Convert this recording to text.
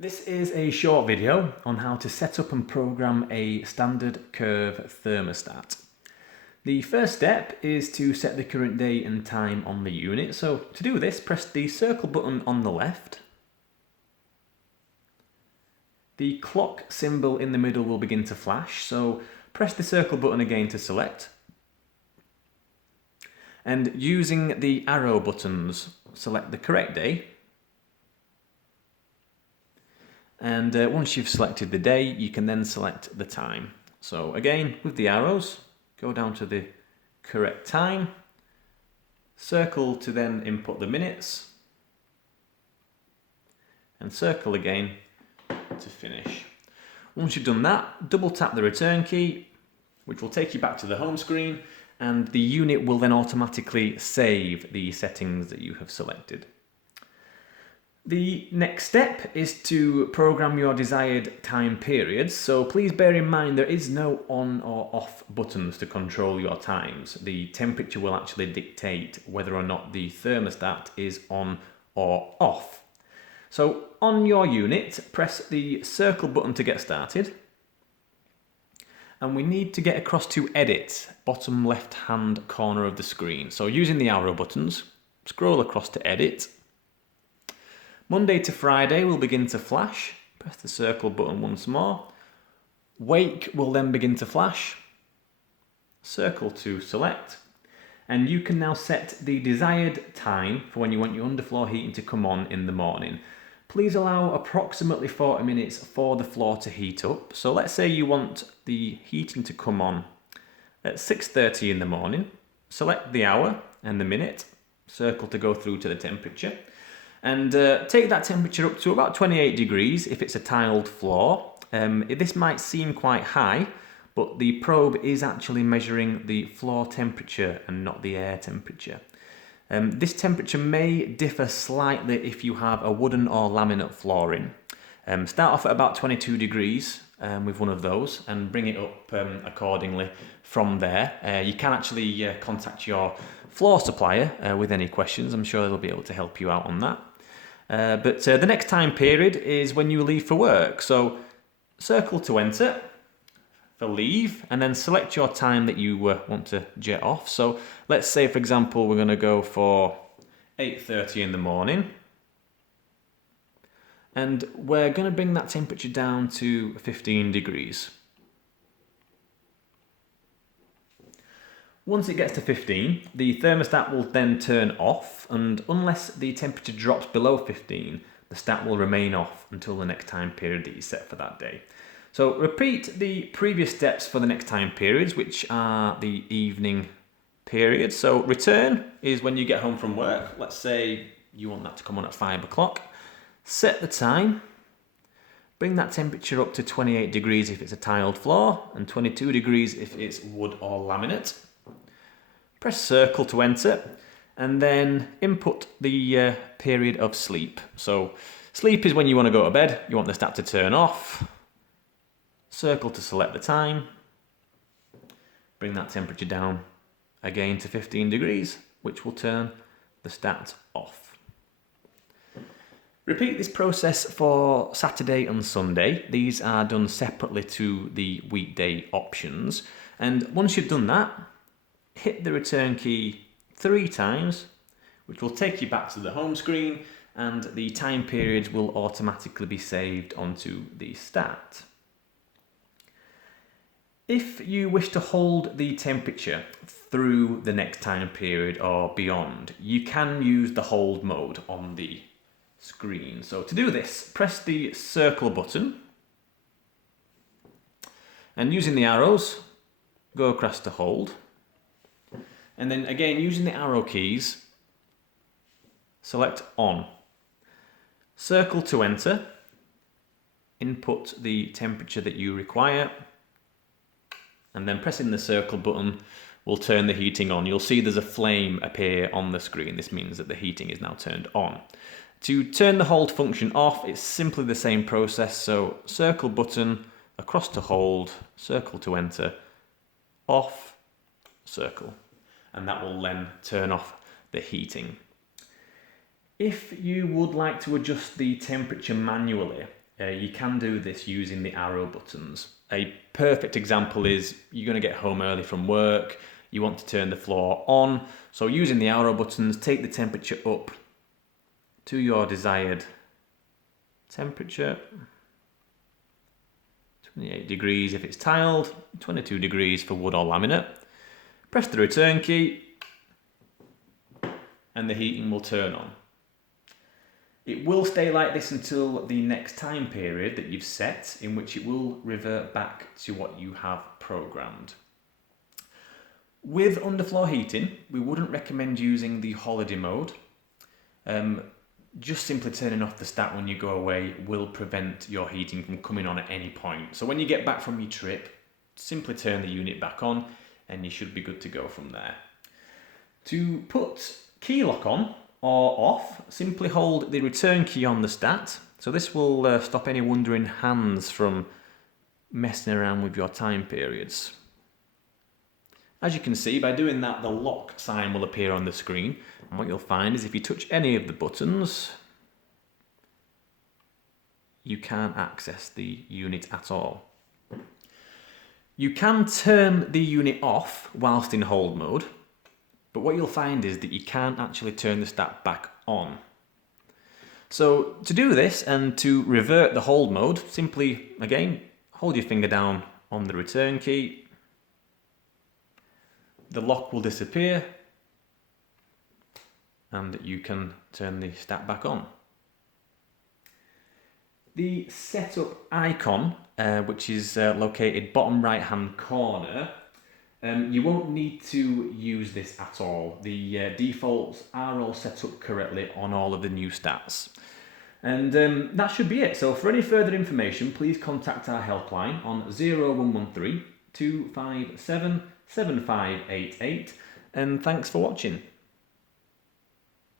This is a short video on how to set up and program a standard curve thermostat. The first step is to set the current day and time on the unit. So to do this, press the circle button on the left. The clock symbol in the middle will begin to flash, so press the circle button again to select. And using the arrow buttons, select the correct day. And once you've selected the day, you can then select the time. So again, with the arrows, go down to the correct time, circle to then input the minutes, and circle again to finish. Once you've done that, double tap the return key, which will take you back to the home screen, and the unit will then automatically save the settings that you have selected. The next step is to program your desired time periods, so please bear in mind there is no on or off buttons to control your times. The temperature will actually dictate whether or not the thermostat is on or off. So on your unit, press the circle button to get started. And we need to get across to Edit, bottom left hand corner of the screen. So using the arrow buttons, scroll across to Edit. Monday to Friday will begin to flash. Press the circle button once more. Wake will then begin to flash. Circle to select. And you can now set the desired time for when you want your underfloor heating to come on in the morning. Please allow approximately 40 minutes for the floor to heat up. So let's say you want the heating to come on at 6:30 in the morning. Select the hour and the minute. Circle to go through to the temperature. And take that temperature up to about 28 degrees if it's a tiled floor. This might seem quite high, but the probe is actually measuring the floor temperature and not the air temperature. This temperature may differ slightly if you have a wooden or laminate flooring. Start off at about 22 degrees with one of those and bring it up accordingly from there. You can actually contact your floor supplier with any questions. I'm sure they'll be able to help you out on that. But the next time period is when you leave for work. So circle to enter for leave and then select your time that you want to jet off. So let's say, for example, we're going to go for 8:30 in the morning. And we're going to bring that temperature down to 15 degrees. Once it gets to 15, the thermostat will then turn off, and unless the temperature drops below 15, the stat will remain off until the next time period that you set for that day. So repeat the previous steps for the next time periods, which are the evening period. So return is when you get home from work. Let's say you want that to come on at 5 o'clock. Set the time. Bring that temperature up to 28 degrees if it's a tiled floor, and 22 degrees if it's wood or laminate. Press circle to enter, and then input the period of sleep. So sleep is when you want to go to bed, you want the stat to turn off. Circle to select the time. Bring that temperature down again to 15 degrees, which will turn the stat off. Repeat this process for Saturday and Sunday. These are done separately to the weekday options. And once you've done that, hit the return key 3 times, which will take you back to the home screen, and the time periods will automatically be saved onto the stat. If you wish to hold the temperature through the next time period or beyond, you can use the hold mode on the screen. So to do this, press the circle button, and using the arrows, go across to hold. And then again, using the arrow keys, select on. Circle to enter. Input the temperature that you require. And then pressing the circle button will turn the heating on. You'll see there's a flame appear on the screen. This means that the heating is now turned on. To turn the hold function off, it's simply the same process. So circle button, across to hold, circle to enter, off, circle. And that will then turn off the heating. If you would like to adjust the temperature manually, you can do this using the arrow buttons. A perfect example is you're going to get home early from work, you want to turn the floor on, so using the arrow buttons, take the temperature up to your desired temperature. 28 degrees if it's tiled, 22 degrees for wood or laminate. Press the return key and the heating will turn on. It will stay like this until the next time period that you've set, in which it will revert back to what you have programmed. With underfloor heating, we wouldn't recommend using the holiday mode. Just simply turning off the stat when you go away will prevent your heating from coming on at any point. So when you get back from your trip, simply turn the unit back on and you should be good to go from there. To put key lock on or off, simply hold the return key on the stat. So this will stop any wandering hands from messing around with your time periods. As you can see, by doing that, the lock sign will appear on the screen. And what you'll find is if you touch any of the buttons, you can't access the unit at all. You can turn the unit off whilst in hold mode, but what you'll find is that you can't actually turn the stat back on. So to do this and to revert the hold mode, simply, again, hold your finger down on the return key. The lock will disappear and you can turn the stat back on. The setup icon, which is located bottom right hand corner, you won't need to use this at all. The defaults are all set up correctly on all of the new stats. And that should be it. So for any further information, please contact our helpline on 0113 257 7588, and thanks for watching.